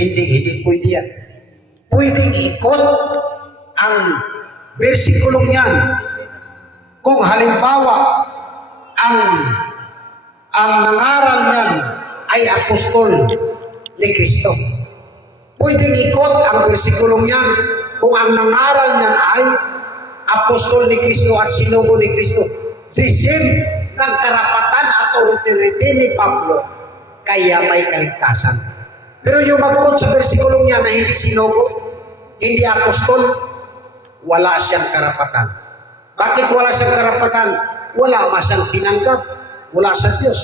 Hindi pwede yan. Pwedeng ikot ang bersikulong yan kung halimbawa ang nangaral niyan ay apostol ni Kristo. Pwedeng ikot ang bersikulong yan kung ang nangaral niyan ay apostol ni Kristo at sinugo ni Kristo. The same ng karapatan at authority ni Pablo, kaya may kaligtasan. Pero yung mag-quote sa bersikulong niya na hindi sinugo, hindi apostol, wala siyang karapatan. Bakit wala siyang karapatan? Wala siyang tinanggap mula sa Diyos.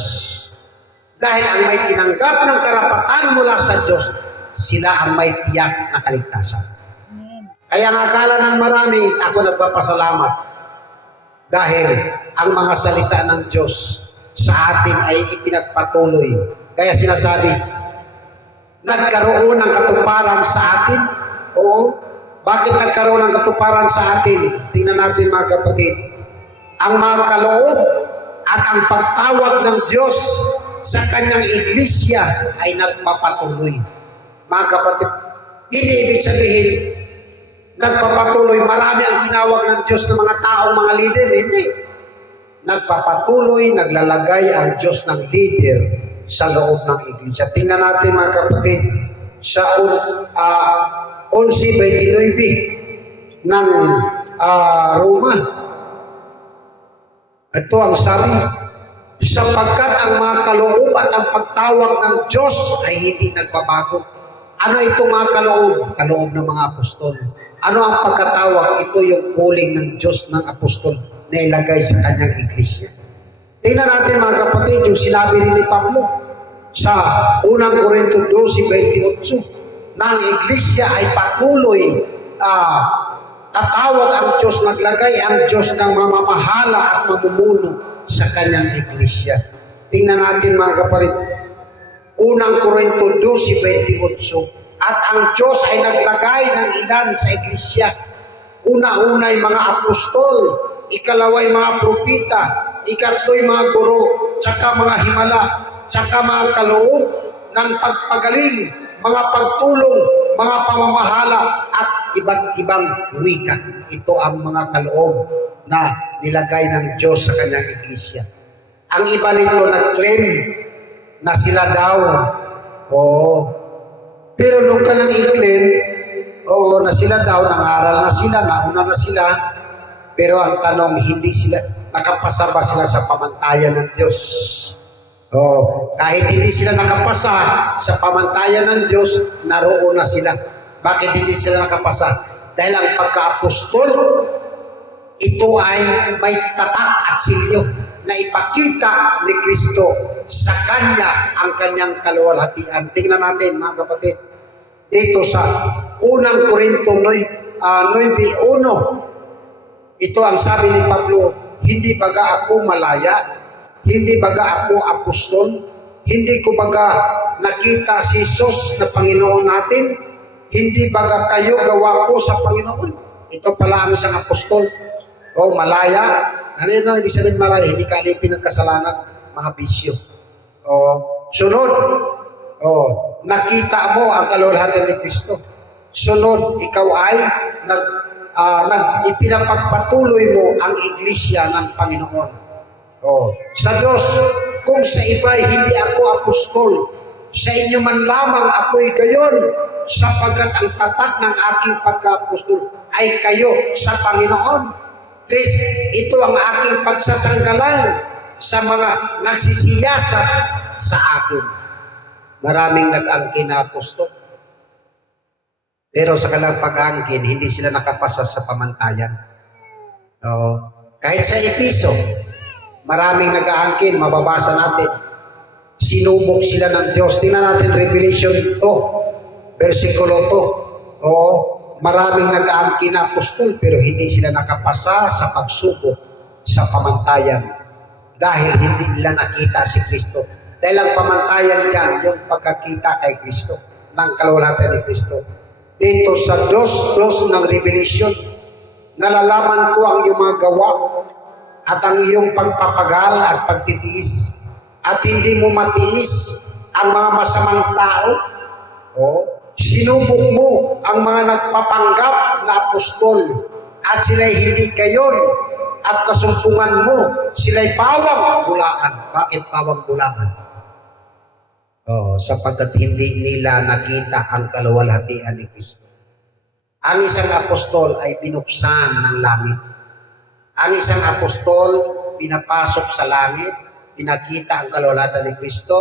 Dahil ang may tinanggap ng karapatan mula sa Diyos, sila ang may tiyak na kaligtasan. Kaya ang akala ng marami, ako nagpapasalamat. Dahil ang mga salita ng Diyos sa atin ay ipinagpatuloy. Kaya sinasabi, nagkaroon ng katuparan sa atin. Oo. Bakit nagkaroon ng katuparan sa atin? Tingnan natin mga kapatid. Ang mga kaloob at ang pagtawag ng Diyos sa kanyang iglesia ay nagpapatuloy. Mga kapatid, hindi ibig sabihin nagpapatuloy, marami ang tinawag ng Diyos ng mga taong mga leader. Hindi. Nagpapatuloy, naglalagay ang Diyos ng leader sa loob ng iglesia. Tingnan natin mga kapatid sa 11:29 ng Roma. Ito ang sabi, sapagkat ang mga kaloob at ang pagtawag ng Diyos ay hindi nagbabago. Ano itong mga kaloob? Kaloob ng mga apostol. Ano ang pagkatawag? Ito yung calling ng Diyos ng apostol na ilagay sa kanyang iglesia. Tingnan natin mga kapatid, yung sinabi rin ni Pablo sa 1 Corinto 12:28 na ang iglesia ay patuloy tatawag ang Diyos, maglagay ang Diyos ng mamamahala at mamumuno sa kanyang iglesia. Tingnan natin mga kapatid, 1 Corinto 12:28, at ang Diyos ay naglagay ng ilan sa iglesia. Una-unay mga apostol, ikalaway mga propita, ikatlo'y mga guro, tsaka mga himala, tsaka mga kaloob ng pagpagaling, mga pagtulong, mga pamamahala, at iba't ibang wika. Ito ang mga kaloob na nilagay ng Diyos sa kanyang iglesia. Ang iba nito nag-claim na sila daw, pero nung ka lang i-claim, na sila daw, nangaral na sila, nauna na sila, pero ang tanong, hindi sila, nakapasa ba sila sa pamantayan ng Diyos? Kahit hindi sila nakapasa sa pamantayan ng Diyos, naroon na sila. Bakit hindi sila nakapasa? Dahil ang pagka-apostol, ito ay may tatak at silyo na ipakita ni Kristo sa Kanya ang Kanyang kaluwalhatian. Tingnan natin mga kapatid, dito sa 1 Corinto 9:1, ito ang sabi ni Pablo, hindi baga ako malaya, hindi baga ako apostol, hindi ko baga nakita si Jesus na Panginoon natin, hindi baga kayo gawa ko sa Panginoon. Ito pala ang isang apostol. Malaya. Ano yun? Ibig sabihin malaya, hindi ka alipin ng kasalanan, mga bisyo. Sunod, nakita mo ang kaluwalhatian ni Kristo. Sunod, ikaw ay ipinapagpatuloy mo ang iglesia ng Panginoon. Sa Diyos, kung sa iba hindi ako apostol, sa inyo man lamang ako'y gayon, sapagkat ang tatak ng aking pagka-apostol ay kayo sa Panginoon. Chris, ito ang aking pagsasanggalan sa mga nagsisiyasat sa akin. Maraming nag-angkin na apostol. Pero sa kanilang pag-angkin, hindi sila nakapasa sa pamantayan. Kahit sa Episo, maraming nag-aangkin, mababasa natin. Sinubok sila ng Diyos. Tingnan natin Revelation 2, versikulo 2. Maraming nag-aangkin na apostol, pero hindi sila nakapasa sa pagsubok sa pamantayan. Dahil hindi nila nakita si Kristo. Dahil ang pamantayan dyan, yung pagkakita kay Kristo, ng kaluwalhatian ni Kristo. Dito sa 2:2 ng Revelation, nalalaman ko ang iyong mga gawa at ang iyong pagpapagal at pagtitiis, at hindi mo matiis ang mga masamang tao. Sinubok mo ang mga nagpapanggap na apostol at sila'y hindi gayon at nasumpungan mo sila'y pawang bulaan. Bakit pawang bulaan? Sapagkat hindi nila nakita ang kaluwalhatian ni Kristo. Ang isang apostol ay binuksan ng langit. Ang isang apostol pinapasok sa langit, pinakita ang kaluwalhatian ni Kristo,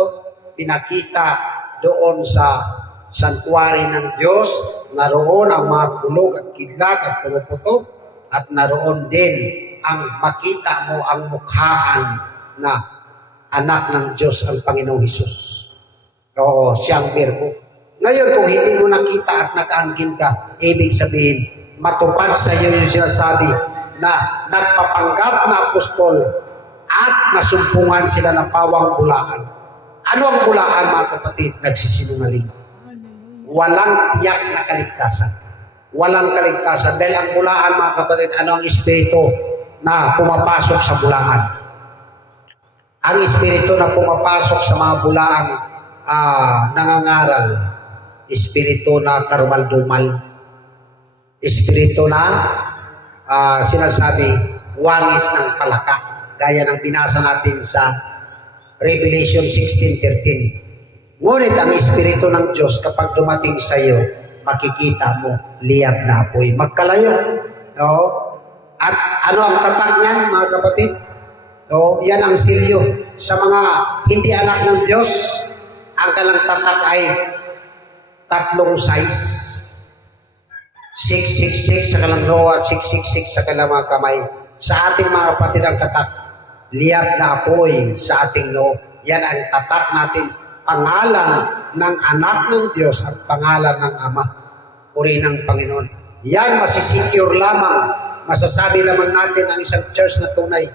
pinakita doon sa santuary ng Diyos, naroon ang mga kulog at kidlat at pumuputok, at naroon din ang makita mo ang mukhaan na anak ng Diyos ang Panginoong Hesus. Siyang birko. Ngayon, kung hindi mo nakita at nakaangkin ka, ibig sabihin, matupad sa iyo yung sinasabi na nagpapanggap na apostol at nasumpungan sila ng pawang bulaan. Ano ang bulaan, mga kapatid? Nagsisinungaling. Walang tiyak na kaligtasan. Walang kaligtasan. Dahil ang bulaan, mga kapatid, ano ang espiritu na pumapasok sa bulaan? Ang espiritu na pumapasok sa mga bulaang nangangaral, espiritu na karumal-dumal, espiritu na sinasabi, wangis ng palaka. Gaya ng binasa natin sa Revelation 16:13. Ngunit ang espiritu ng Diyos kapag dumating sa iyo, makikita mo liyab na apoy. Magkalayo. At ano ang tatak niyan, mga kapatid? Yan ang silyo. Sa mga hindi anak ng Diyos, ang kalang tatak ay 3 size. 666 sa kalang noo at 666 sa kalang mga kamay. Sa ating mga kapatid ang tatak, liyab na apoy sa ating noo. Yan ang tatak natin. Pangalan ng anak ng Diyos at pangalan ng Ama. Puri ng Panginoon. Yan masisecure lamang. Masasabi lamang natin ang isang church na tunay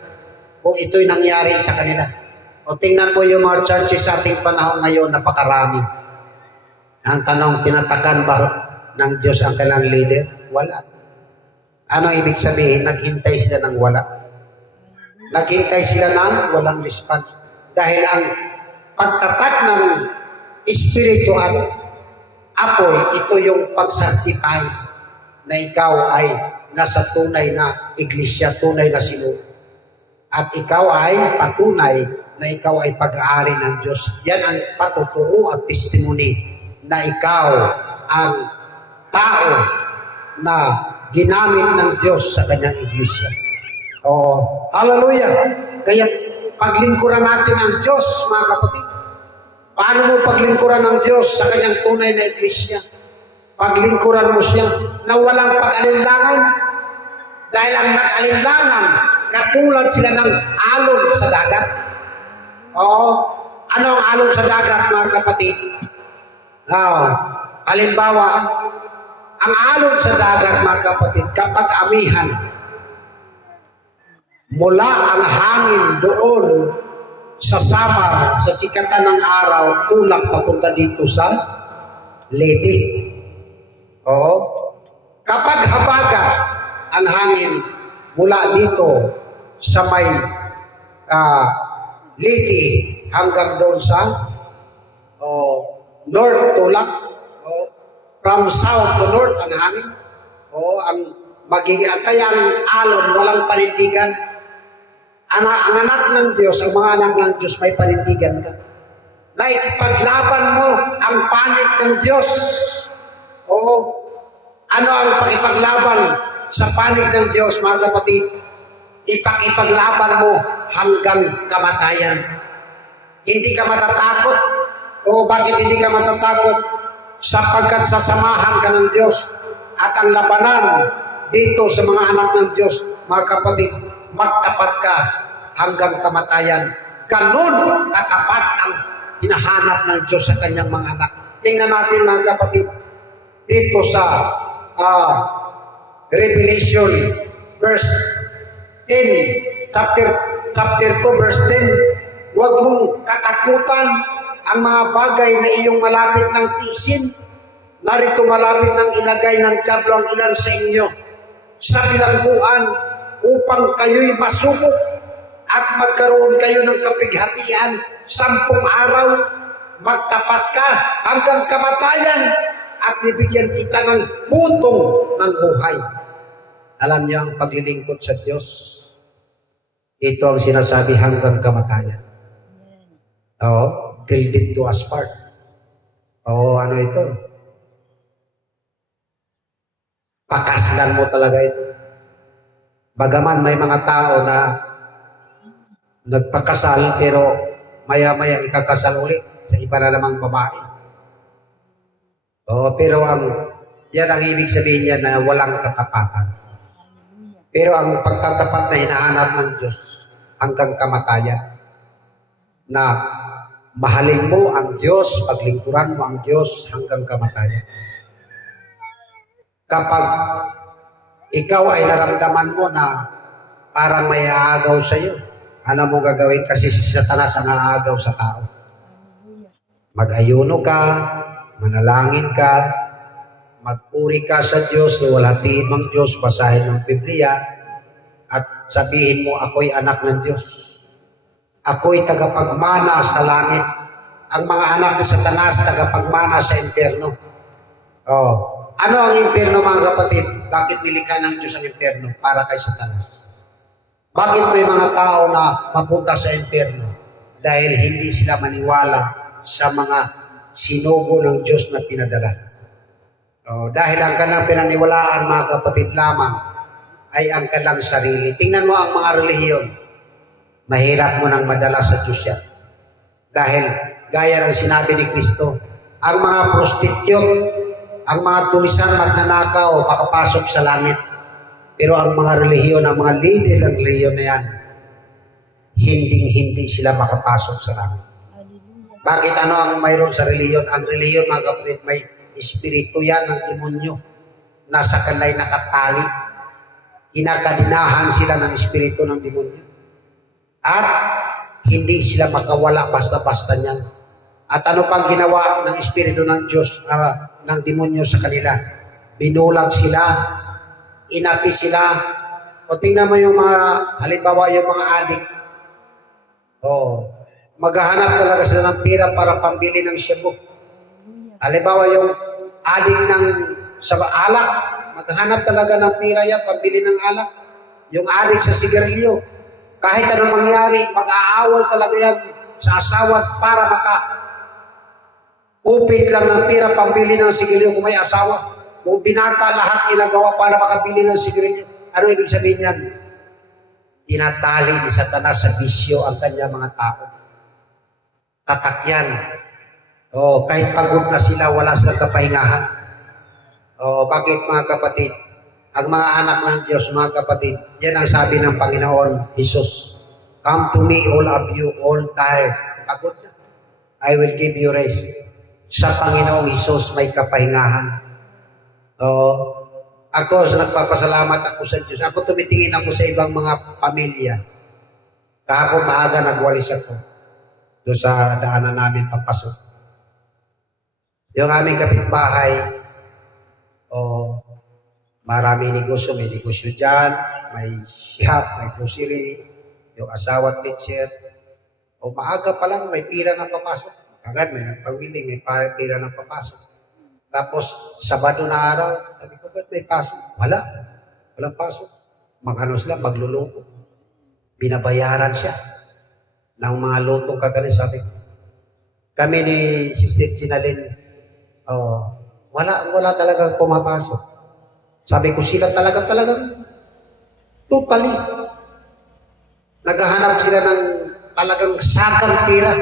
kung ito'y nangyari sa kanila. O tingnan mo yung mga churches sa ating panahon ngayon, napakarami. Ang tanong, tinatakan ba ng Diyos ang kailang leader? Wala. Ano ibig sabihin? Naghintay sila ng wala. Naghintay sila ng walang response. Dahil ang pagtatak ng espiritu at apoy, ito yung pag-sanctify na ikaw ay nasa tunay na iglesia, tunay na sinuno. At ikaw ay patunay na ikaw ay pag-aari ng Diyos. Yan ang patutuo at testimony na ikaw ang tao na ginamit ng Diyos sa kanyang iglesia. Hallelujah! Kaya paglingkuran natin ang Diyos, mga kapatid. Paano mo paglingkuran ng Diyos sa kanyang tunay na iglesia? Paglingkuran mo siya na walang pag-alinlangan. Dahil ang nag-alinlangan, katulad sila ng alon sa dagat. Ano ang alon sa dagat, mga kapatid? Halimbawa, ang alon sa dagat, mga kapatid, kapag amihan, mula ang hangin doon sa samar, sa sikatan ng araw, tulak papunta dito sa ledi. Kapag habagat ang hangin mula dito sa may ledi hanggang doon sa north, tulak, from south to north ang hangin, ang magiging, kaya ang alon walang panindigan. Ang anak ng Diyos, ang mga anak ng Diyos, may panindigan ka. Na ipaglaban mo ang panig ng Diyos. Ano ang pakipaglaban sa panig ng Diyos, mga kapatid? Ipaglaban mo hanggang kamatayan. Hindi ka matatakot. Bakit hindi ka matatakot? Sapagkat sasamahan ka ng Diyos. At ang labanan dito sa mga anak ng Diyos, mga kapatid, magtapat ka hanggang kamatayan. Ganun katapat ang hinahanap ng Diyos sa kanyang mga anak. Tingnan natin, mga kapatid, dito sa Revelation verse 10, chapter 2 verse 10. Huwag mong katakutan ang mga bagay na iyong malapit ng tiisin. Narito malapit ng ilagay ng dyablo ang ilan sa inyo sa bilangguan upang kayo'y masubok at magkaroon kayo ng kapighatian 10 araw. magtapat ka hanggang kamatayan at bibigyan kita ng putong ng buhay. Alam niyo ang paglilingkod sa Diyos, ito ang sinasabi hanggang kamatayan. Oo, till death do us part. Oo, ano ito? Pakaslan mo talaga ito. Bagaman may mga tao na nagpakasal pero maya-maya ikakasal ulit sa iba na namang babae. Pero yan ang ibig sabihin niya na walang katapatan. Pero ang pagtatapat na hinahanap ng Diyos hanggang kamatayan, na mahalin mo ang Diyos, paglingkuran mo ang Diyos hanggang kamatayan. Kapag ikaw ay naramdaman mo na parang may aagaw sa iyo, ano mo gagawin? Kasi si Satanas ang aagaw sa tao. Mag-ayuno ka, manalangin ka, magpuri ka sa Diyos, luwalhatiin mong Diyos, basahin ng Biblia, at sabihin mo, ako'y anak ng Diyos. Ako'y tagapagmana sa langit. Ang mga anak ni Satanas, tagapagmana sa impyerno. Ano ang impyerno, mga kapatid? Bakit nilikha ng Diyos ang impyerno? Para kay Satanas. Bakit may mga tao na mapunta sa impyerno? Dahil hindi sila maniwala sa mga sinugo ng Diyos na pinadala. Dahil ang kanilang pinaniwalaan, mga kapatid, lamang ay ang kanilang sarili. Tingnan mo ang mga relihiyon. Mahirap mo nang madala sa Diyos yan. Dahil gaya ng sinabi ni Kristo, ang mga prostitute, ang mga tulisan, magnanakaw, makapasok sa langit. Pero ang mga relihiyon, ang mga leader ng relihiyon na yan, hindi sila makapasok sa langit. Bakit ano ang mayroon sa relihiyon? Ang relihiyon, mga kapatid, may espiritu yan ng demonyo. Nasa kanila'y nakatali. Kinakadinahan sila ng espiritu ng demonyo. At hindi sila makawala basta-basta niyan. At ano pang ginawa ng espiritu ng Diyos, ng demonyo sa kanila? Binulag sila, inapi sila. O tingnan mo yung mga, halimbawa yung mga adik. Maghahanap talaga sila ng pera para pambili ng shabu. Halimbawa yung adik sa alak, maghanap talaga ng pera yan, pambili ng alak. Yung adik sa sigarilyo, kahit anong mangyari, mag-aaway talaga yan sa asawa para kupit lang ng pera, pambili ng sigarilyo kung may asawa. Kung binata, lahat ginagawa para makabili ng sigarilyo. Ano ibig sabihin yan? Tinatali ni Satanas sa bisyo ang kanya mga tao. Tatak yan. Kahit pagod na sila, wala silang kapahingahan. Bakit, mga kapatid? Ang mga anak ng Diyos, mga kapatid, yan ang sabi ng Panginoon, Jesus, come to me, all of you, all tired. Pagod na. I will give you rest. Sa Panginoong Jesus, may kapahingahan. Ako, nagpapasalamat ako sa Diyos. Ako tumitingin ako sa ibang mga pamilya. Kahapon maaga nagwalis ako doon sa daanan namin papasok. Yung aming kapitbahay, marami negosyo, may negosyo dyan, may shop, may grocery, yung asawa at teacher. Maaga pa lang, may pira na papasok. Agad may nagpawiling, may pira na papasok. Tapos, Sabado na araw, sabi ko, ba't may pasok? Walang pasok. Magano sila, magluluto. Binabayaran siya ng mga luto kagaling, sabi ko. Kami ni Sister Sinalin, wala talagang pumapasok. Sabi ko, sila talagang totally. Naghahanap sila ng talagang sakang pira.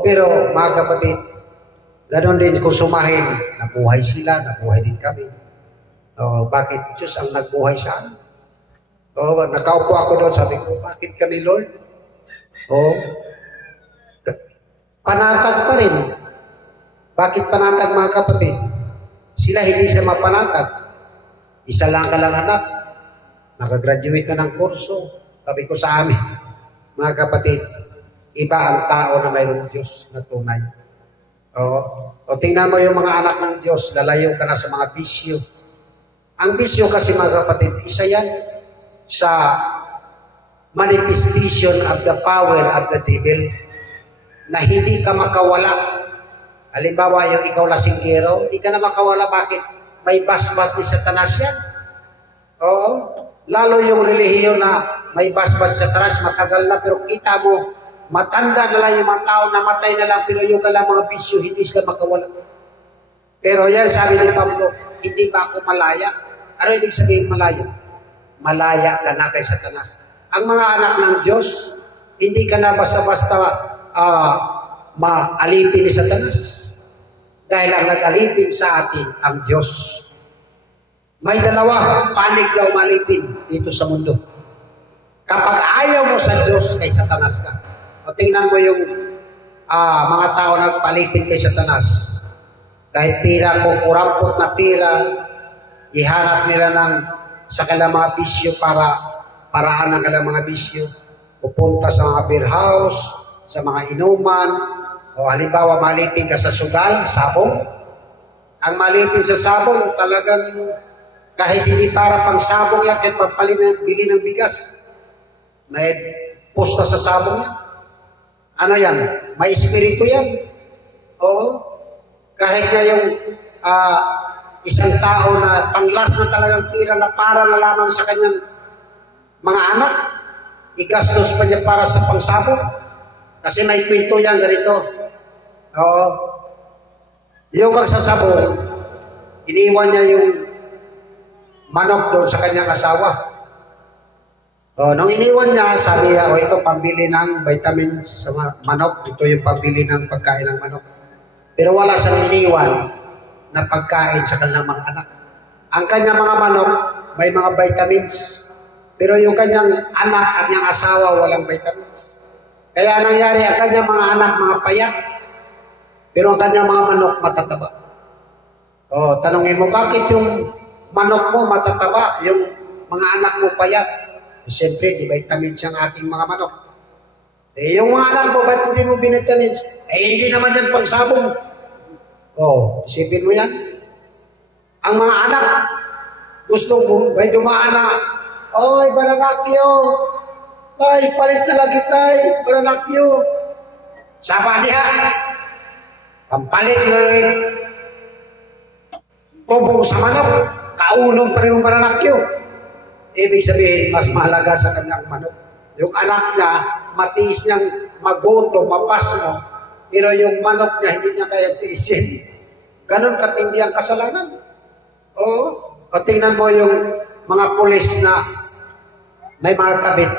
Pero mga kapatid, ganon din kung sumahin, nabuhay sila, nabuhay din kami. Bakit Diyos ang nagbuhay sa amin? Nakaupo ako doon, sabi ko, bakit kami, Lord? Panatag pa rin. Bakit panatag, mga kapatid? Sila hindi siya mapanatag. Isa lang anak, nakagraduate na ng kurso. Sabi ko sa amin, mga kapatid, iba ang tao na mayroong Diyos na tunay. Tingnan mo yung mga anak ng Diyos, lalayo ka na sa mga bisyo. Ang bisyo kasi, mga kapatid, isa yan sa manifestation of the power of the devil. na hindi ka makawala. Halimbawa, yung ikaw lasinggero, hindi ka na makawala. Bakit? May basbas ni Satanas yan. Oo. Lalo yung relihiyon na may basbas sa Satanas, matagal na, pero kita mo, matanda na lang yung mga tao, namatay na lang, pero yung kalang mga bisyo, hindi sila makawala. Pero yan, sabi ni Pablo, hindi ba ako malaya? Ano ibig sabihin malaya? Malaya ka na kay Satanas. Ang mga anak ng Diyos, hindi ka na basta-basta maalipin ni Satanas. Dahil ang nag-alipin sa atin, ang Diyos. May dalawa, panig na umalipin dito sa mundo. Kapag ayaw mo sa Diyos, kay Satanas ka. O tingnan mo yung mga tao nagpalipin kay Satanas. Dahil pira, kukurampot na pira, ihanap nila sa kanilang mga bisyo paraan ng kanilang mga bisyo. Pupunta sa mga beer house, sa mga inuman, o halimbawa malipin ka sa sugal, sabong. Ang malipin sa sabong, talagang kahit hindi para pang sabong yan, kahit bili ng bigas, may posta sa sabong yan. Ano yan? May espiritu yan. Oo. Kahit nga yung isang tao na panglas na talagang pira na para na lamang sa kanyang mga anak, igastos pa niya para sa pangsabong. Kasi may kwento yan ganito. Oo. Yung magsasabong, iniwan niya yung manok doon sa kanyang asawa. Nung iniwan niya, sabi niya, ito pambili ng vitamins sa manok, ito yung pambili ng pagkain ng manok. Pero wala siyang iniwan na pagkain sa kanyang mga anak. Ang kanyang mga manok, may mga vitamins. Pero yung kanyang anak at kanyang asawa, walang vitamins. Kaya nangyari, ang kanyang mga anak, mga payat. Pero ang kanyang mga manok, matataba. Tanungin mo, bakit yung manok mo matataba, yung mga anak mo payat? Siyempre, di vitamins ang ating mga manok. Yung mga anak mo, ba't hindi mo binitamins? Hindi naman yan pangsabong. Isipin mo yan. Ang mga anak, gusto mo, may dumaan na, oy, Baranakyo, ay, palit na lagi tayo, Baranakyo. Saba niya, pampalit na rin. Tubong sa manok, kaulong pa rin yung Baranakyo. Ibig sabihin, mas mahalaga sa kanyang manok. Yung anak niya, matiis niyang magoto, mapasmo, pero yung manok niya, hindi niya kaya tiisin. Ganon katindi ang kasalanan. O tingnan mo yung mga pulis na may mga kabit.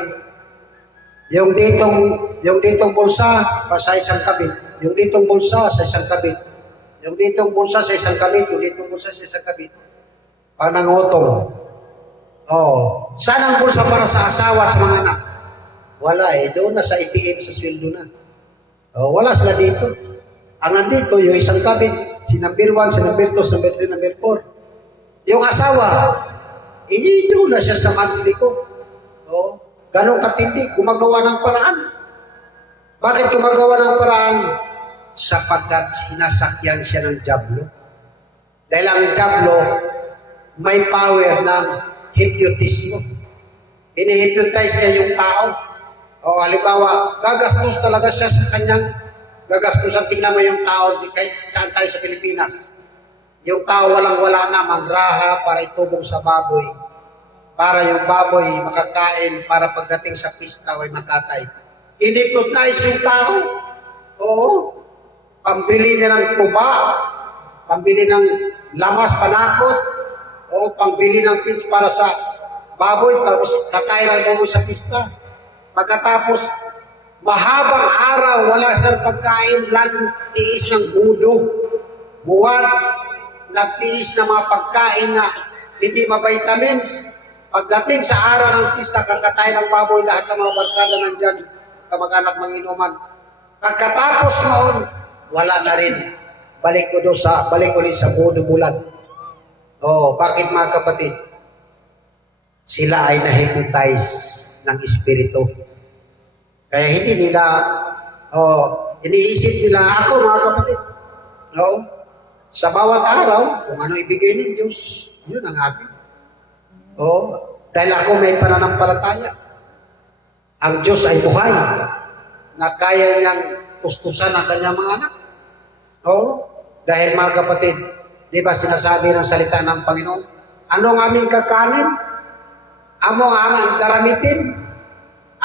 Yung ditong bulsa, sa isang kabit. Yung ditong bulsa, sa isang kabit. Yung ditong bulsa, sa isang kabit. Yung ditong bulsa, sa isang kabit. Pag nangutong. Saan ang bulsa para sa asawa at sa mga anak? Wala doon na sa ATM, sa sweldo na. Wala sila dito. Ang nandito, yung isang kabit, si number 1, si number 2, si number 3, number 4. Yung asawa, doon na siya sa monthly ko. Ganong katindi, gumagawa ng paraan. Bakit gumagawa ng paraan? Sapagkat sinasakyan siya ng dyablo. Dahil ang dyablo, may power ng hypnotismo. Ini-hypnotize niya yung tao. Halimbawa, gagastos talaga siya sa kanyang gagastusan. Tingnan mo yung tao, kahit saan tayo sa Pilipinas. Yung tao walang-wala na, manraha para itubong sa baboy. Para yung baboy makakain, para pagdating sa pista ay makatay. In-hypnotize yung tao. Pambili niya ng tuba, pambili ng lamas, panakot, pambili ng pitch para sa baboy, tapos kakain ng baboy sa pista. Pagkatapos, mahabang araw, wala siyang pagkain, laging tiis ng budo. Buwan, nagtiis ng mga pagkain na hindi ma-vitamins. Pagdating sa araw ng pista, kakatay ng baboy, lahat ng mga barkada nandyan, kamag-anak mga inuman. Pagkatapos noon, wala na rin. Balik ulit sa budo bulan. Bakit mga kapatid? Sila ay na-hypnotize ng espiritu. Kaya hindi nila, iniisip nila, ako mga kapatid, sa bawat araw, kung ano ibigay ng Diyos, yun ang akin. Dahil ako may pananampalataya. Ang Diyos ay buhay, na kaya niyang kustusan ang kanyang mga anak. Oo. Dahil mga kapatid, di ba sinasabi ng salita ng Panginoon, ano ang aming kakanin? Ano ang aming daramitin?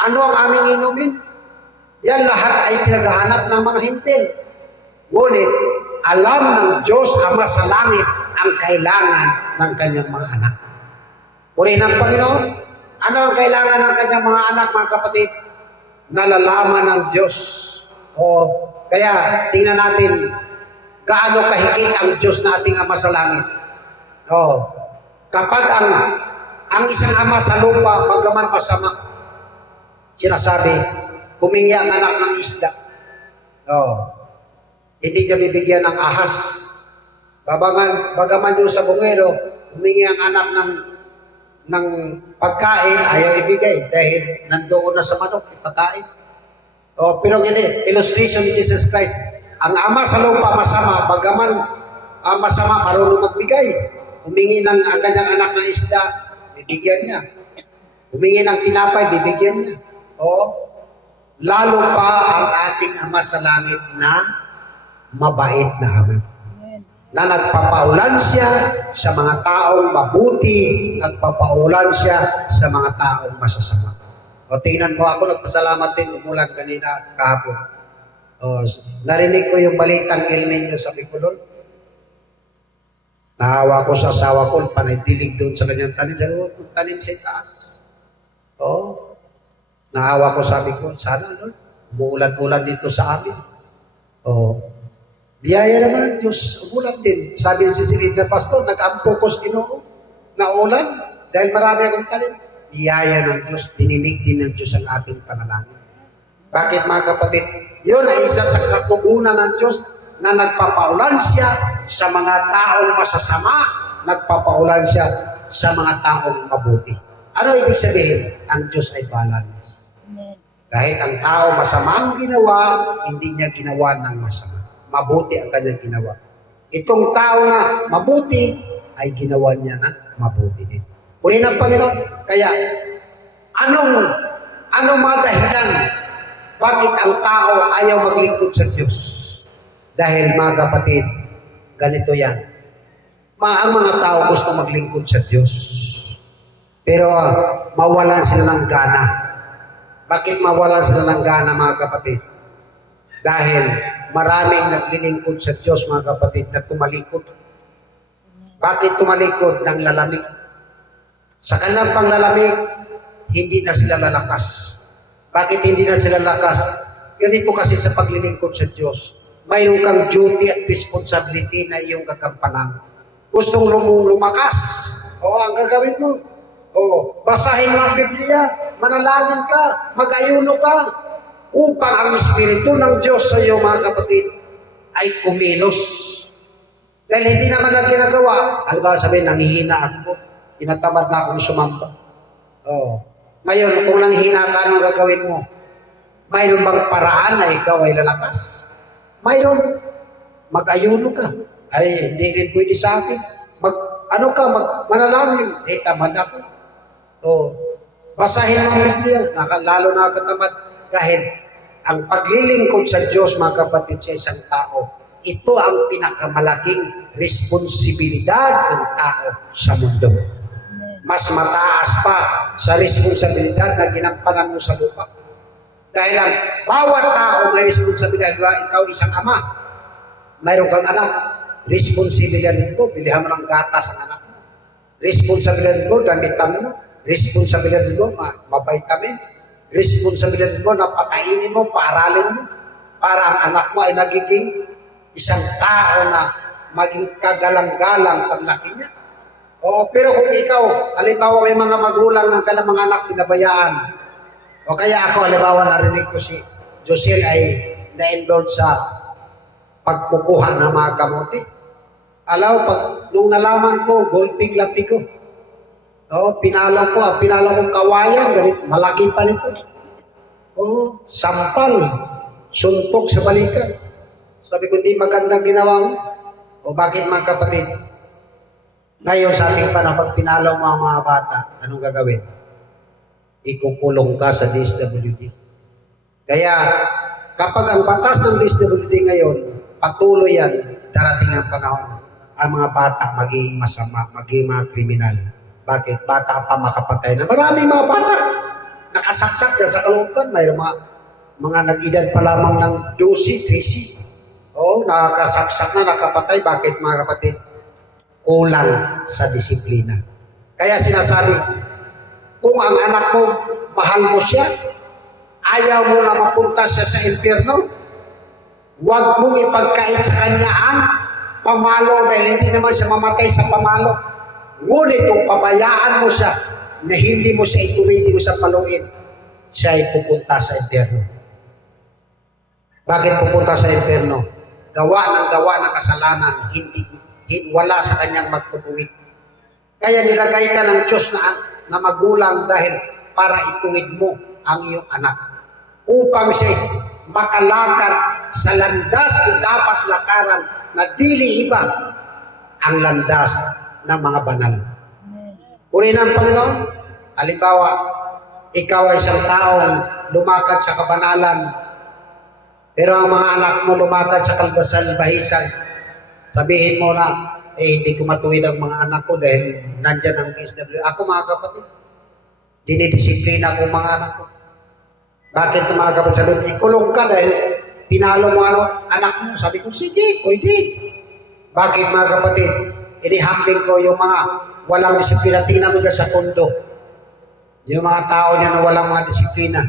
Ano ang aming inumin? Yan lahat ay pinaghahanap ng mga hintil. Ngunit, alam ng Diyos Ama sa langit ang kailangan ng kanyang mga anak. Purihin ng Panginoon, ano ang kailangan ng kanyang mga anak, mga kapatid? Nalalaman ng Diyos. O, kaya, tingnan natin, gaano kahigit ang Diyos na ating Ama sa langit. O, kapag ang isang ama sa lupa, bagaman masama, sinasabi, humingi ang anak ng isda. O, hindi niya bibigyan ng ahas. Bagaman yung sa bungero, humingi ang anak ng pagkain, ayaw ibigay dahil nandoon na sa manok, ipakain. O, pero hindi, illustration ni Jesus Christ. Ang ama sa lupa masama, bagaman masama, marunong magbigay. Humingi ng ang kanyang anak ng isda, bibigyan niya. Humingi ng tinapay, bibigyan niya. O, lalo pa ang ating Ama sa langit na mabait na Ama. Na nagpapaulan siya sa mga taong mabuti, nagpapaulan siya sa mga taong masasama. O tingnan mo ako, nagpasalamat din umulan kanina kahapon. O, narinig ko yung balitang El Nino sa Bicolon. Nahawa ko sa asawa ko, panaytilig doon sa kanyang tanim. Dalawa kong tanim sa itaas. O, nahawa ko, sabi ko, sana Lord, umuulan-ulan dito sa amin. O, biyaya naman ang Diyos, umulan din. Sabi si Silid na pastor, nag-ampokos Ginoo na ulan dahil marami akong tanim. Biyaya ng Diyos, dininig din ng Diyos ang ating panalangin. Bakit mga kapatid? Yun ay isa sa katugunan ng Diyos na nagpapaulan siya sa mga taong masasama, nagpapaulan siya sa mga taong mabuti. Ano ibig sabihin? Ang Diyos ay balance. Kahit ang tao masama ang ginawa, hindi niya ginawa ng masama. Mabuti ang kanyang ginawa. Itong tao na mabuti, ay ginawa niya na mabuti din. Purihin ang Panginoon. Kaya, anong mga dahilan bakit ang tao ayaw maglingkod sa Diyos? Dahil mga kapatid, ganito yan. Ang mga tao gusto maglingkod sa Diyos. Pero mawalan sila ng gana. Bakit mawalan sila ng gana, mga kapatid? Dahil maraming naglilingkod sa Diyos, mga kapatid, na tumalikod. Bakit tumalikod? Ng lalamig. Sa kanilang panglalamig, hindi na sila lalakas. Bakit hindi na sila lakas? Ganito kasi sa paglilingkod sa Diyos. Mayroon kang duty at responsibility na iyong gagampanan. Gustong lumakas. O, ang gagawin mo. O, basahin mo ang Biblia. Manalangin ka. Mag-ayuno ka. Upang ang Espiritu ng Diyos sa iyo, mga kapatid, ay kumilos. Dahil hindi naman lang ginagawa. Halimbawa sabihin, nanghihina ako. Tinatamad na akong sumamba. O, ngayon, kung nanghihina ka, anong gagawin mo? Mayroon bang paraan na ikaw ay lalakas? Mayroon. Mag-ayuno ka. Ay, hindi rin pwede sa akin. Manalangin. Tamad ako. O, basahin mo ang Biblia. Lalo nakakatamad. Dahil ang paglilingkod sa Diyos, mga kapatid, sa isang tao, ito ang pinakamalaking responsibilidad ng tao sa mundo. Mas mataas pa sa responsibilidad na ginampanan mo sa lupa. Dahil ang bawat tao may responsibilidad. Ikaw isang ama, mayroon kang anak. Responsibilidad ko, bilihan mo ng gatas ang anak mo. Responsibilidad ko, damitan mo. Responsibilidad ko, mavitamins. Responsibilidad mo, napakainin mo, paaralin mo. Para ang anak mo ay magiging isang tao na maging kagalang-galang paglaki niya. O, pero kung ikaw, halimbawa may mga magulang ng kanilang mga anak pinabayaan, o kaya ako, halimbawa narinig ko si Josel ay na-enrolled sa pagkukuha ng mga kamote. Nung nalaman ko, golping lati ko. O, pinalo ko kawayan, ganit, malaki pa nito. O, sampal, suntok sa balikan. Sabi ko, hindi magandang ginawa mo. O bakit mga kapatid? Ngayon sa ating panahon, pag pinalaw mo ang mga bata, anong gagawin? Ikukulong ka sa DSWD. Kaya, kapag ang batas ng DSWD ngayon, patuloy yan, darating ang panahon, ang mga bata magiging masama, magiging mga kriminal. Bakit? Bata pa makapatay na. Maraming mga bata nakasaksak na sa kalooban. Mayroong mga nag-edad pa lamang ng 12, 13. Oo, nakasaksak na, nakapatay. Bakit mga kapatid? Kulang sa disiplina. Kaya sinasabi, kung ang anak mo, mahal mo siya, ayaw mo na mapunta siya sa impyerno, huwag mong ipagkait sa kanya ang pamalo dahil hindi naman siya mamatay sa pamalo. Ngunit kung pabayaan mo siya na hindi mo siya ituwid, hindi mo siya paluin, siya ay pupunta sa impyerno. Bakit pupunta sa impyerno? Gawa ng kasalanan, wala sa kanyang magtutuwid. Kaya nilagay ka ng Diyos na magulang dahil para ituwid mo ang iyong anak. Upang siya makalakad sa landas na dapat lakaran na dili iba ang landas ng mga banal. Purihin ang Panginoon. Halimbawa, ikaw ay isang taong lumakad sa kabanalan, pero ang mga anak mo lumakad sa kalbasan, bahisan. Sabihin mo na, hindi ko matuwid ang mga anak ko dahil nandyan ang DSWD. Ako mga kapatid, dinidisiplina ko mga anak ko. Bakit mga kapatid? Sabi, ikulong ka dahil pinalo mo anak mo. Sabi ko, sige, pwede. Bakit mga kapatid? Inihambing ko yung mga walang disiplina. Tingnan mo dyan sa kondo. Yung mga tao niya na walang mga disiplina.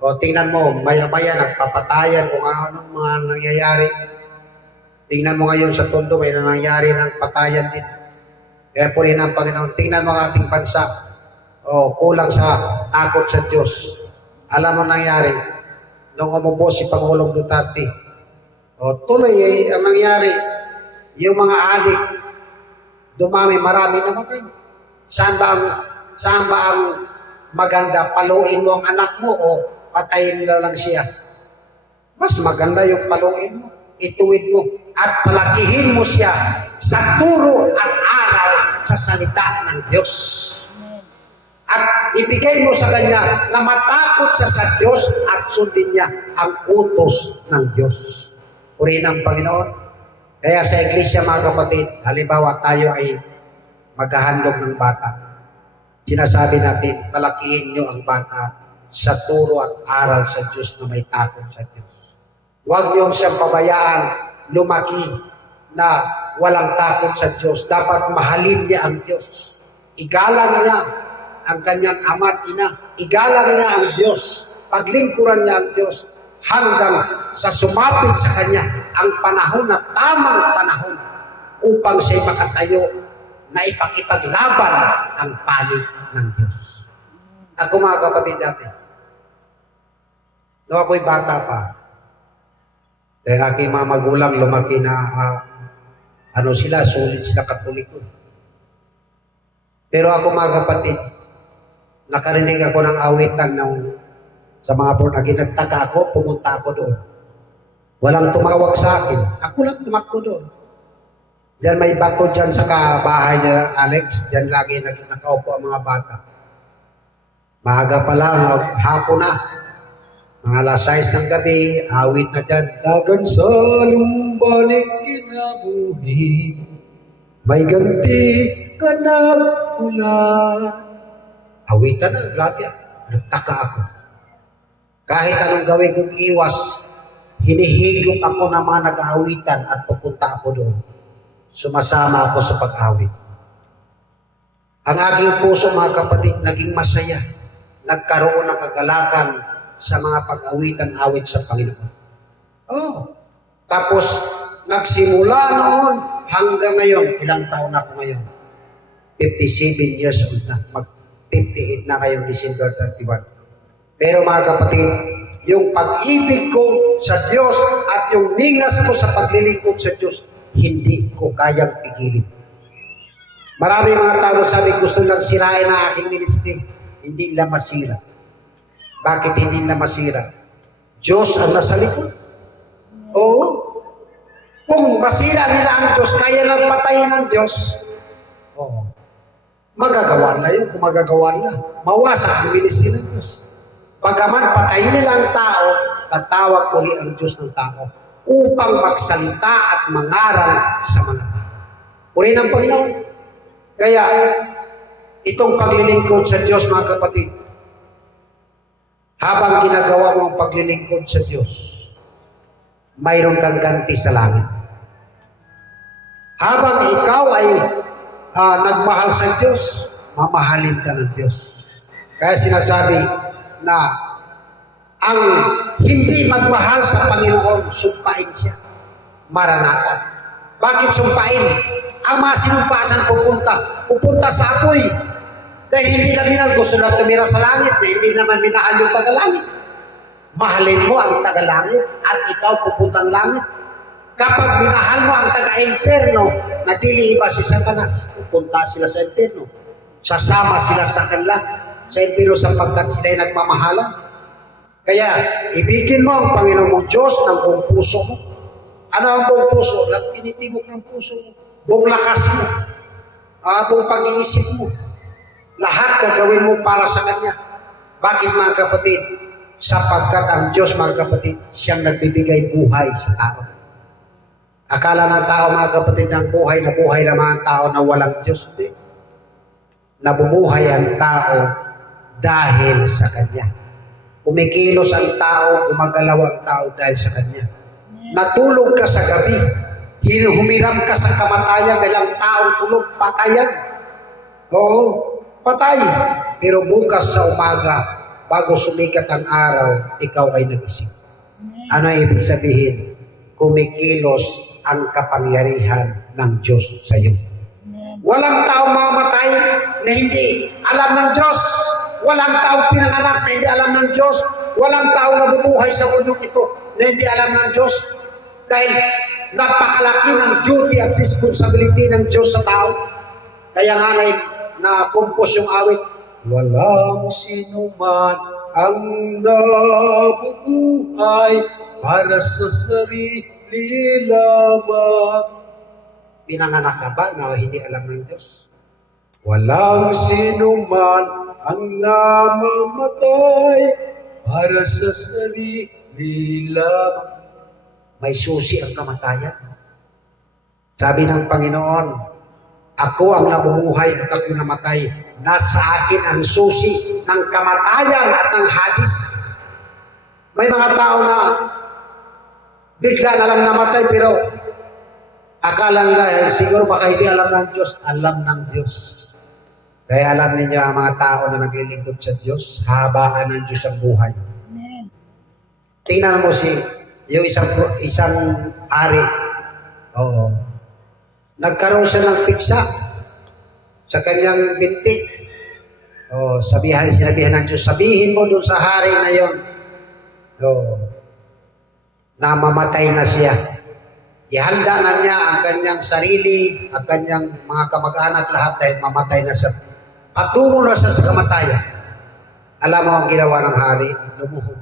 O tingnan mo, maya-maya nagpapatayan kung ano mga nangyayari. Tingnan mo ngayon sa tondo, may nangyayari ng patayan din. Kaya po rin ang Panginoon, tingnan mo ang ating bansa. O kulang sa takot sa Diyos. Alam mo nangyari, nung umupo si Pangulong Duterte, o tuloy ang nangyari, yung mga adik, dumami, marami namatay. Saan ba ang maganda? Paluin mo ang anak mo o patayin mo lang siya? Mas maganda yung paluin mo, ituwid mo, at palakihin mo siya sa turo at aral sa salita ng Diyos. At ibigay mo sa kanya na matakot siya sa Diyos at sundin niya ang utos ng Diyos. Purihin ang Panginoon. Kaya sa iglesia mga kapatid, halimbawa tayo ay maghahandog ng bata. Sinasabi natin, palakihin niyo ang bata sa turo at aral sa Diyos na may takot sa Diyos. Huwag niyo siyang pabayaan lumaki na walang takot sa Diyos. Dapat mahalin niya ang Diyos. Igalang niya ang kanyang ama at ina. Igalang niya ang Diyos. Paglingkuran niya ang Diyos hanggang sa sumapit sa kanya ang panahon na tamang panahon upang siya'y makatayo na ipakipaglaban ang panig ng Diyos. Ako mga kapatid natin, nung ako'y bata pa, dahil aking mga magulang lumaki na sulit sila Katoliko. Pero ako mga kapatid, nakarinig ako ng awitan sa mga born again. Nagtaka ako, pumunta ako doon. Walang tumawag sa akin. Ako lang tumakbo doon. Diyan may bako dyan sa bahay niya, Alex. Diyan lagi nakaupo ang mga bata. Maaga pa lang, hapon na. Mga alas 6 ng gabi, awit na dyan. Dagan sa lumbanig kinabuhi, may ganti ka nag-ulan. Awitan na, grabe. Nagtaka ako. Kahit anong gawin kong iwas, hinihigop ako ng mga nag-aawitan at pupunta ako doon. Sumasama ako sa pag-awit. Ang aking puso, mga kapatid, naging masaya. Nagkaroon ng kagalakan sa mga pag-awitan-awit sa Panginoon. Tapos, nagsimula noon hanggang ngayon, ilang taon na ako ngayon? 57 years old na. Mag-58 na ngayong December 31. Pero mga kapatid, yung pag-ibig ko sa Diyos at yung ningas ko sa paglilingkod sa Diyos, hindi ko kayang pigilin. Marami mga tao sabi, gusto lang sirain ang aking ministry. Hindi nila masira. Bakit hindi nila masira? Diyos ang nasa likod. Oo. Kung masira nila ang Diyos, kaya lang patayin ng Diyos. Oo. Magagawa na yun. Kung magagawa nila, mawasak ang ministry ng Diyos. Bagaman patayin nila ang tao, tatawag uli ang Diyos ng tao upang magsalita at mangaral sa mga tao. Uri ng Panginoon. Kaya, itong paglilingkod sa Diyos, mga kapatid, habang ginagawa mo ang paglilingkod sa Diyos, mayroon kang ganti sa langit. Habang ikaw ay nagmahal sa Diyos, mamahalin ka ng Diyos. Kaya sinasabi na ang hindi magmahal sa Panginoon, sumpain siya. Maranatha. Bakit sumpain? Ang mga sinumpasan pupunta sa apoy. Dahil hindi na minahal, gusto na tumira sa langit, na hindi naman minahal yung tagalangit. Mahalin mo ang tagalangit at ikaw pupuntang langit. Kapag minahal mo ang taga-imperno, na dili iba si Satanas, pupunta sila sa imperno. Sasama sila sa kanila sa imperno sapagkat sila ay nagmamahalan. Kaya, ibigin mo ang Panginoon mong Diyos ng buong puso mo. Ano ang buong puso? Tinitibok ng puso mo. Buong lakas mo. Buong pag-iisip mo. Lahat gagawin mo para sa Kanya. Bakit, mga kapatid? Sapagkat ang Diyos, mga kapatid, siyang nagbibigay buhay sa tao. Akala ng tao, mga kapatid, ng buhay na buhay lamang ang tao na walang Diyos. Hindi. Nabubuhay ang tao dahil sa Kanya. Kumikilos ang tao, gumagalaw ang tao dahil sa Kanya. Natulog ka sa gabi, humiram ka sa kamatayan dahil ang taong tulog, patayan. Oo, patay. Pero bukas sa umaga, bago sumikat ang araw, ikaw ay nagising. Ano ang ibig sabihin? Kumikilos ang kapangyarihan ng Diyos sa iyo. Walang taong mamatay na hindi alam ng Diyos. Walang taong pinanganak na hindi alam ng Diyos. Walang taong nabubuhay sa mundong ito na hindi alam ng Diyos. Dahil napakalaki ng duty at responsibility ng Diyos sa tao. Kaya nga na-compose yung awit, walang sinuman ang nabubuhay para sa sarili lamang. Pinanganak ka ba na hindi alam ng Diyos? Walang sinuman ang namamatay para sa sarili lamang. May susi ang kamatayan. Sabi ng Panginoon, ako ang nabubuhay at ako namatay. Nasa akin ang susi ng kamatayan at ng hadis. May mga tao na bigla na lang namatay pero akala nila, siguro baka hindi alam ng Diyos. Alam ng Diyos. Kaya alam ninyo ang mga tao na naglilingkod sa Diyos, habaan ng Diyos ang buhay. Amen. Tingnan mo yung isang ari. Oo. Nagkaroon siya ng piksa sa kanyang binti. Oo, sinabihan ng Diyos, sabihin mo dun sa hari na yon, na mamatay na siya. Ihanda na niya ang kanyang sarili, ang kanyang mga kamag-anak lahat dahil mamatay na siya. Patungo na siya sa kamatayan. Alam mo ang ginawa ng hari? Lumuhod.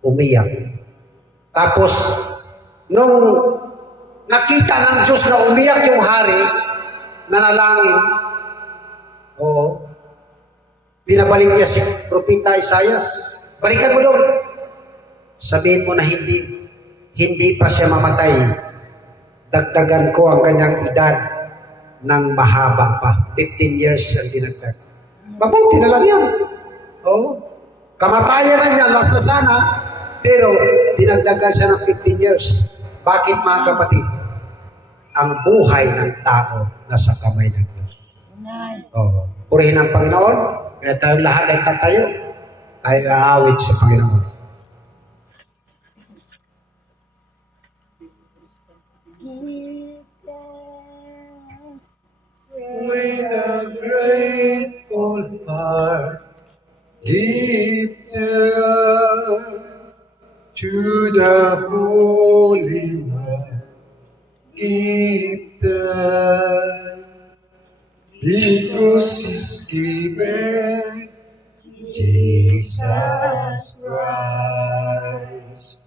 Umiyak. Tapos, nung nakita ng Diyos na umiyak yung hari, nanalangin, pinabalik niya si Propeta Isaias. Balikan mo doon. Sabihin mo na hindi pa siya mamatay. Dagdagan ko ang kanyang edad ng mahaba pa. 15 years ang dinagdag. Mabuti na lang yan. Kamatayan na niya, last na sana, pero dinagdagan siya ng 15 years. Bakit, mga kapatid? Ang buhay ng tao nasa kamay ng Diyos. Purihin ang Panginoon, kaya tayo lahat ay tatayo. Tayo aawit sa Panginoon. With a grateful heart, give thanks to the Holy One. Give thanks because He's given Jesus Christ,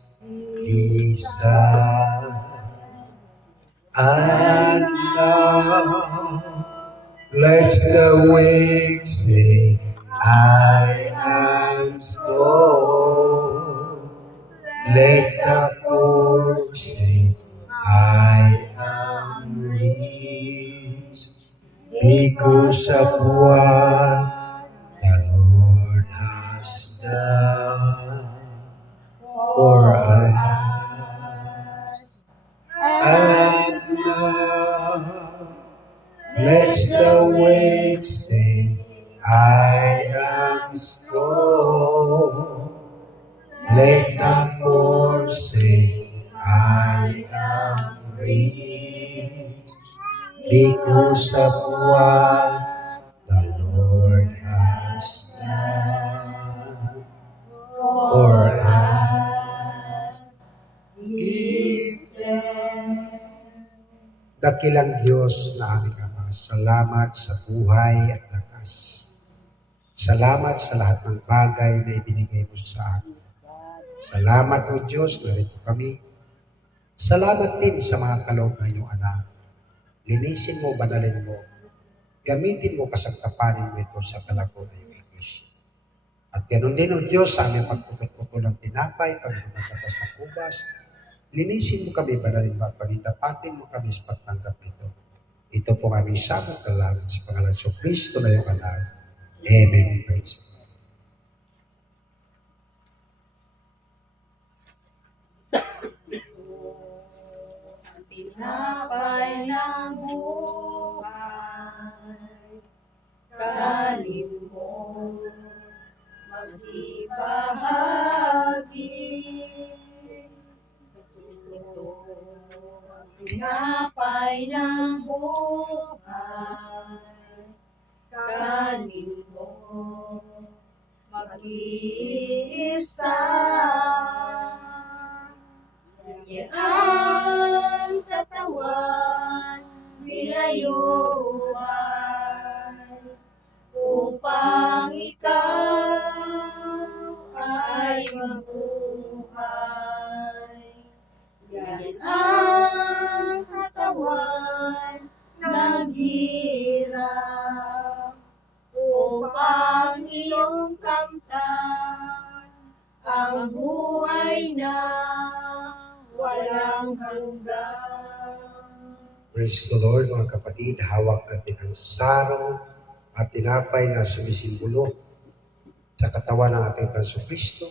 His Son. And now, let the weak say, I am strong. Let the poor say, I am rich, because of what the Lord has done for us. And now, let the weak say, I am strong. Let the poor say, I am rich, because of what the Lord has done for us. Give thanks. Dakilang Diyos na aming Ama, salamat sa buhay at lakas. Salamat sa lahat ng bagay na ibinigay mo sa amin. Salamat o Diyos, narito kami. Salamat din sa mga kaloob ng iyong anak. Linisin mo, banalin mo. Gamitin mo, kasagkapanin mo ito sa kalako ng iyong iglesia. At ganoon din o Diyos, sa aming pagpuputol ng tinapay, Panginoon ng katas sa kubas, linisin mo kami, banalin mo, at pagitapatin mo kami sa pagtanggap nito. Ito po aming sabot na lang sa pangalan sa Kristo na iyong anak. Amen. Praise God. Tinapay ng buhay, kanin mo, magbahagi. Ito ang tinapay ng buhay, kanin mo, mag-iisa. Yan ang katawan, pinayuhan, upang ikaw ay mabuhay. Yan ang katawan, naghirap, upang iyong kamtan ang buhay na walang hanggan. Praise the Lord, mga kapatid. Hawak natin ang saro at tinapay na sumisimbolo sa katawan ng ating Panginoon Kristo.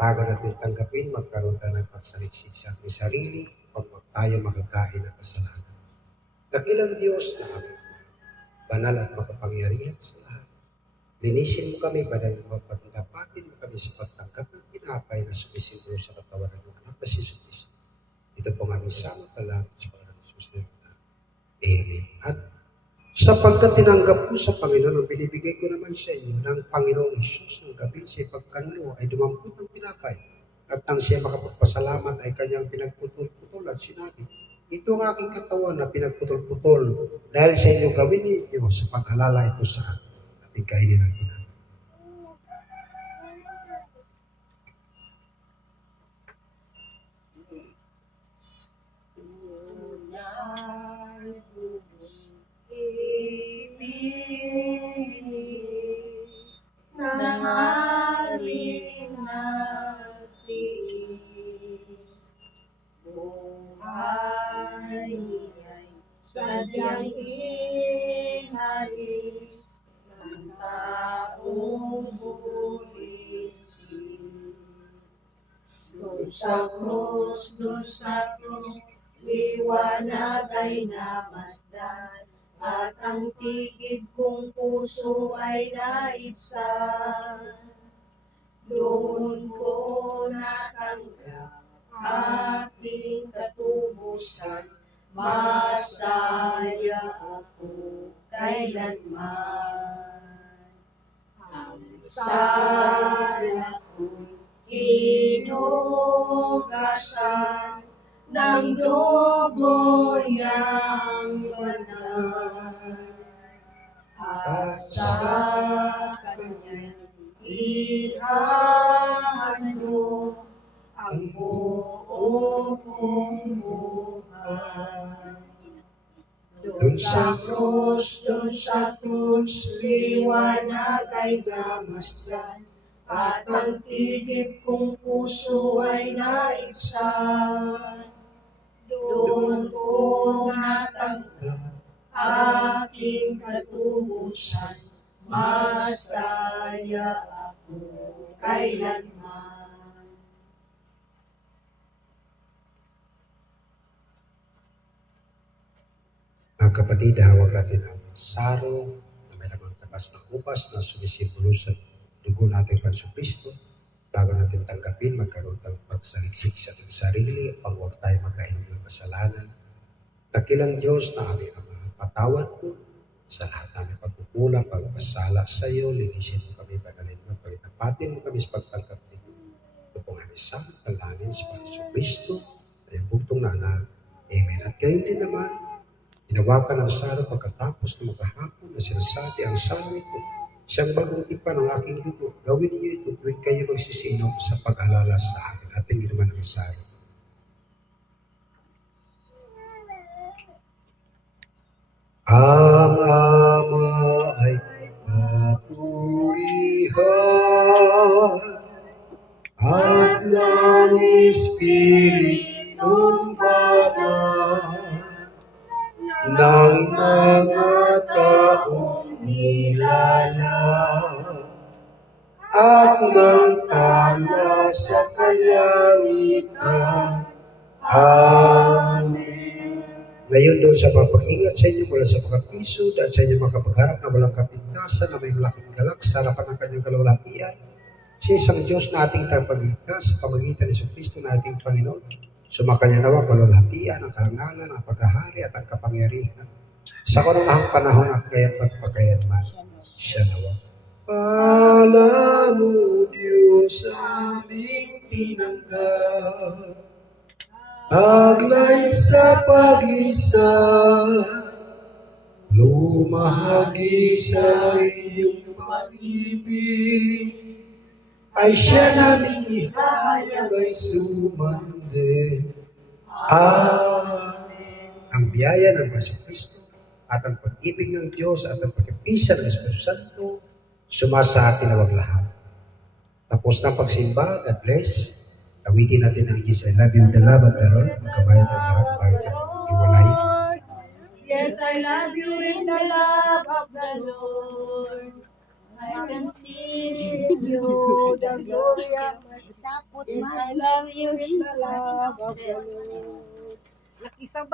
Bago natin tanggapin, magkaroon tayo ng pagsaliksik sa ating sarili pag tayo makakain ng kasalanan. Dakilang Diyos na aming banal at makapangyarihan sa lahat. Linisin mo kami, banal mo, pagdapatin mo kami sa pagtanggap ng tinapay na sumisimbolo sa katawan ng anak na si Kristo. Ito po ang aming samot na lang sa pangalan ng Jesus na ito. Amen. At sapagkat tinanggap ko sa Panginoon, ang binibigay ko naman sa inyo ng Panginoong Jesus ng gabi sa pagkanulo ay dumampot ng tinapay. At nang siya makapagpasalamat ay kanyang pinagputol-putol at sinabi, ito ang aking katawan na pinagputol-putol dahil sa inyo gawin ninyo sa pag-alala ito sa akin. Ating kainin ang tinapay. Ibigis ng aring nagtiis, buhay ay sadyang inalis ng taong bulisi. Doon sa krus, liwanag ay namasdan, at ang tigib kong puso ay naibsan. Doon ko natanggap aking katubusan, masaya ako kailanman. Ang sala ko'y hinugasan ng dugo niyang banal, at sa kanya'y ihahando ang buo kong buhay. Doon sa krus, liwanag ay namasdan, at ang tigib kong puso ay naibsan. Doon ko natanggap aking katubusan, masaya ako kailanman. Mga kapatid, hawak natin ang saro na may lamang tabas ng upas na sumisimbolo sa dugo natin Panso Kristo. Bago natin tanggapin, magkaroon ng pagsaliksik sa ating sarili upang huwag tayo magkahinog ng kasalanan. Dakilang Diyos na aming Ama, patawad po sa lahat namin pagkukulang, pagpasala sa iyo, linisin mo kami, banalin mo, pagtapatin mo kami sa pagtanggap nito. Ito pong aming samot ng langin sa Panso Kristo, ay ang bugtong na anak. Amen. At gayon din naman, hinawakan ang saro pagkatapos na maghahapon na sinasabi ang saro ito, siyang bagong tipan ng aking dugo. Gawin niyo ito tuwing kayo magsisinom sa pag-alala sa akin. Ating naman ang saro. Ang Ama ay papurihan at ng Espiritong Banal ng mga taong nilalang at ng tala sa kalangitan. Amen. Ngayon doon sa pag-ingat sa inyo mula sa mga pisod at sa inyo makapagharap na walang kapintasan na may malaking galak sa harapan ng kanyang kalawalatian, si isang Diyos na ating tagapagligtas sa pamagitan ni Kristo na ating Panginoon, sumakanya nawa kalawalatian, ang karangalan, ang paghahari at ang kapangyarihan sa karunahang panahon at kaya pagpakailanman. Siya nawa. Pala mo Diyos aming tinanggap, taglay sa paglisan, lumahagi sa iyong pag-ibig, ay siya namin ihahayag ay sumandi. Amen. Ang biyaya ng Panso Kristo at ang pag-ibig ng Diyos at ang pagkipisa ng Espiritu Santo sumasa atin na wag lahat. Tapos na pagsimba, God bless. Awitin natin ang Jesus, I love you, the love of the Lord. Magkabayad ang lahat, bayad ang iwalay. Yes, I love you in the love of the Lord. I can see in you the glory of my Yes, I love you in the love of the Lord. Nakisabay